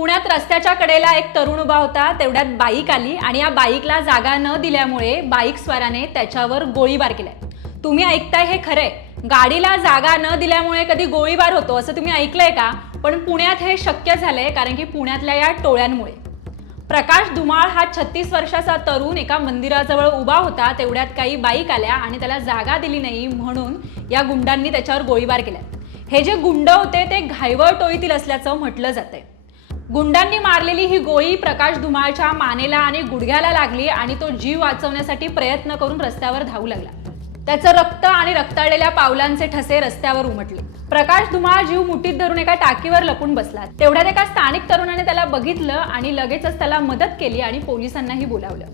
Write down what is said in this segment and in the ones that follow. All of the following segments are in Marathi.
पुण्यात रस्त्याच्या कडेला एक तरुण उभा होता. तेवढ्यात बाईक आली आणि या बाईकला जागा न दिल्यामुळे बाईक स्वाराने त्याच्यावर गोळीबार केलाय. तुम्ही ऐकताय हे खरंय. गाडीला जागा न दिल्यामुळे कधी गोळीबार होतो असं तुम्ही ऐकलंय का? पण पुण्यात हे शक्य झालंय कारण की पुण्यातल्या या टोळ्यांमुळे. प्रकाश धुमाळ हा 36 वर्षाचा तरुण एका मंदिराजवळ उभा होता. तेवढ्यात काही बाईक आल्या आणि त्याला जागा दिली नाही म्हणून या गुंडांनी त्याच्यावर गोळीबार केला. हे जे गुंड होते ते घायवळ टोळीतील असल्याचं म्हटलं जातंय. गुंडांनी मारलेली ही गोळी प्रकाश धुमाळच्या मानेला आणि गुडघ्याला लागली आणि तो जीव वाचवण्यासाठी प्रयत्न करून रस्त्यावर धावू लागला. त्याचं रक्त आणि रक्ताळलेल्या पावलांचे ठसे रस्त्यावर उमटले. प्रकाश धुमाळ जीव मुठीत धरून एका टाकीवर लपून बसला. तेवढ्यात एका स्थानिक तरुणाने त्याला बघितलं आणि लगेचच त्याला मदत केली आणि पोलिसांनाही बोलावलं.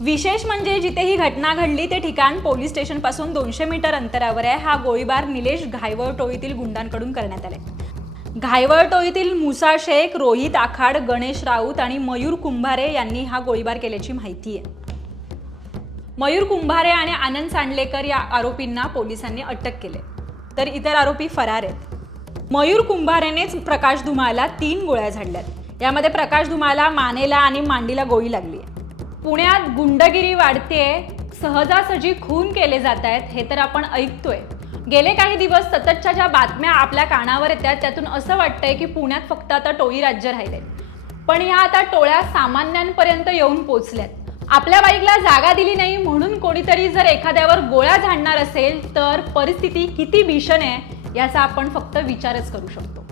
विशेष म्हणजे जिथे ही घटना घडली ते ठिकाण पोलीस स्टेशन पासून 200 मीटर अंतरावर आहे. हा गोळीबार निलेश घायवळ टोळीतील गुंडांकडून करण्यात आलाय. घायवळ टोळीतील मुसा शेख, रोहित आखाड, गणेश राऊत आणि मयूर कुंभारे यांनी हा गोळीबार केल्याची माहिती आहे. मयूर कुंभारे आणि आनंद सांडलेकर या आरोपींना पोलिसांनी अटक केले, तर इतर आरोपी फरार आहेत. मयूर कुंभारेनेच प्रकाश धुमाळला 3 गोळ्या झाडल्यात. यामध्ये प्रकाश धुमाळला मानेला आणि मांडीला गोळी लागली आहे. पुण्यात गुंडगिरी वाढतेय, सहजासहजी खून केले जात आहेत हे तर आपण ऐकतोय. गेले काही दिवस सततच्या ज्या बातम्या आपल्या कानावर येतात त्यातून असं वाटतंय की पुण्यात फक्त आता टोळी राज्य राहिले, पण ह्या आता टोळ्या सामान्यांपर्यंत येऊन पोचल्यात. आपल्या बाईकला जागा दिली नाही म्हणून कोणीतरी जर एखाद्यावर गोळ्या झाडणार असेल तर परिस्थिती किती भीषण आहे याचा आपण फक्त विचारच करू शकतो.